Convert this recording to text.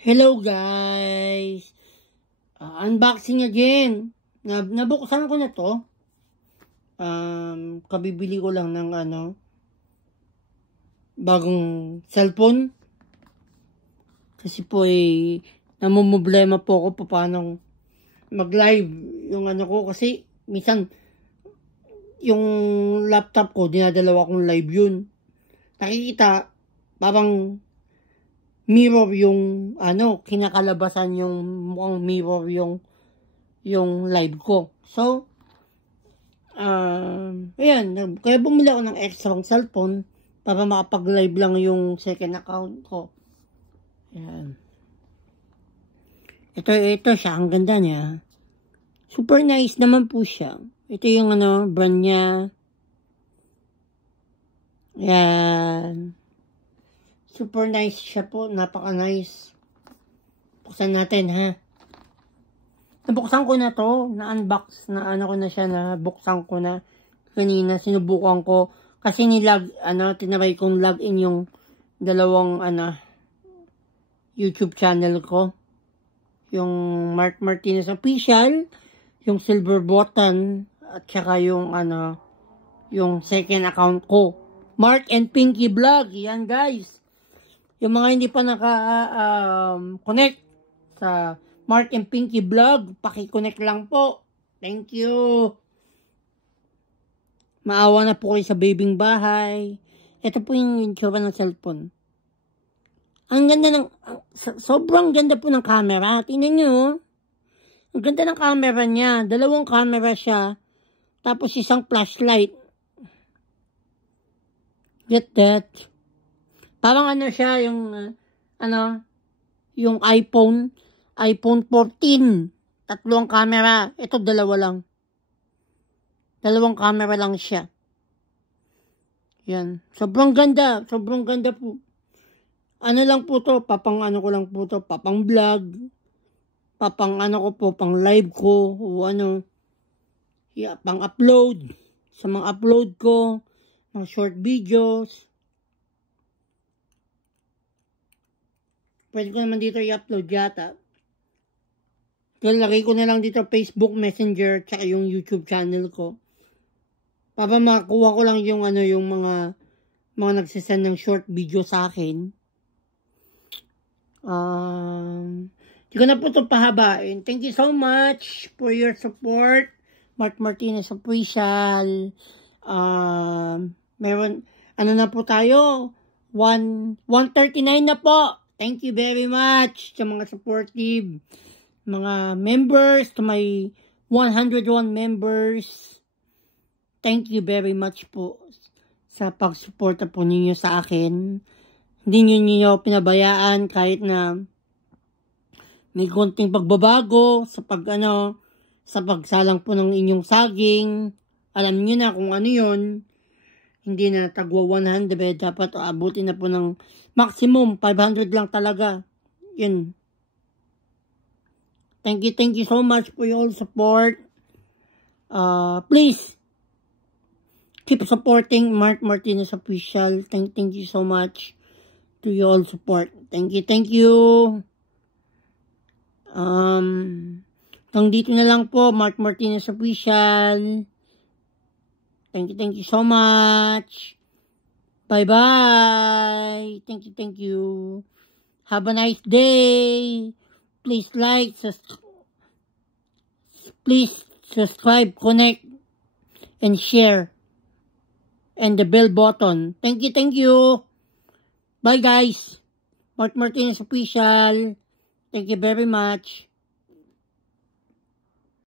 Hello guys! Unboxing again. Nabuksan ko na to. Kabibili ko lang ng bagong cellphone. Kasi po namumblema po ako paano mag-live yung ko. Kasi minsan yung laptop ko, dinadalawa kong live yun. Nakikita, parang mirror yung kinakalabasan yung mukhang mirror yung live ko. So ayan, kaya bumili ako ng extra cellphone para makapag-live lang yung second account ko. Ayan. Ito siya, ang ganda niya. Super nice naman po siya. Ito yung brand niya. Ayan. Super nice siya po. Napaka-nice. Buksan natin, ha? Nabuksan ko na to. Na-unbox. Ko na siya. Nabuksan ko na. Kanina, sinubukan ko. Kasi tinry kong login yung dalawang, YouTube channel ko. Yung Mark Martinez Official. Yung silver button. At saka yung, yung second account ko. Mark and Pinky Vlog. Yan, guys. Yung mga hindi pa naka-connect sa Mark and Pinky Vlog, paki-connect lang po. Thank you. Maawa na po kayo sa babing bahay. Ito po yung itsura ng cellphone. Ang ganda sobrang ganda po ng camera. Tingnan nyo. Ang ganda ng camera niya. Dalawang camera siya. Tapos isang flashlight. Get that? Parang siya, yung iPhone 14. Tatlong camera. Ito, dalawa lang. Dalawang camera lang siya. Yan. Sobrang ganda. Sobrang ganda po. Lang po to, papang ko lang po to, papang vlog. Papang ko po, pang live ko. O pang upload. Sa mga upload ko. Mga short videos. Pwede ko naman dito i-upload yata. Kaya lagay ko na lang dito Facebook Messenger tsaka yung YouTube channel ko. Para makuha ko lang yung yung mga nagsisend ng short video sa akin. Hindi ko na po ito pahabain. Thank you so much for your support. Mark Martinez Official. Meron, na po tayo? 139 na po. Thank you very much sa mga supportive, mga members, to my 101 members. Thank you very much po sa pagsuporta po ninyo sa akin. Hindi niyo pinabayaan kahit na may konting pagbabago sa sa pagsalang po ng inyong saging. Alam niyo na kung yun. Hindi na tagwa 100, dapat abutin na po ng maximum 500 lang talaga. Yun. Thank you so much for your support. Please keep supporting Mark Martinez Official. Thank you so much to your all support. Thank you. Hanggang dito na lang po, Mark Martinez Official. Thank you so much. Bye-bye. Thank you. Have a nice day. Please please subscribe, connect, and share. And the bell button. Thank you. Bye guys. Mark Martinez Official. Thank you very much.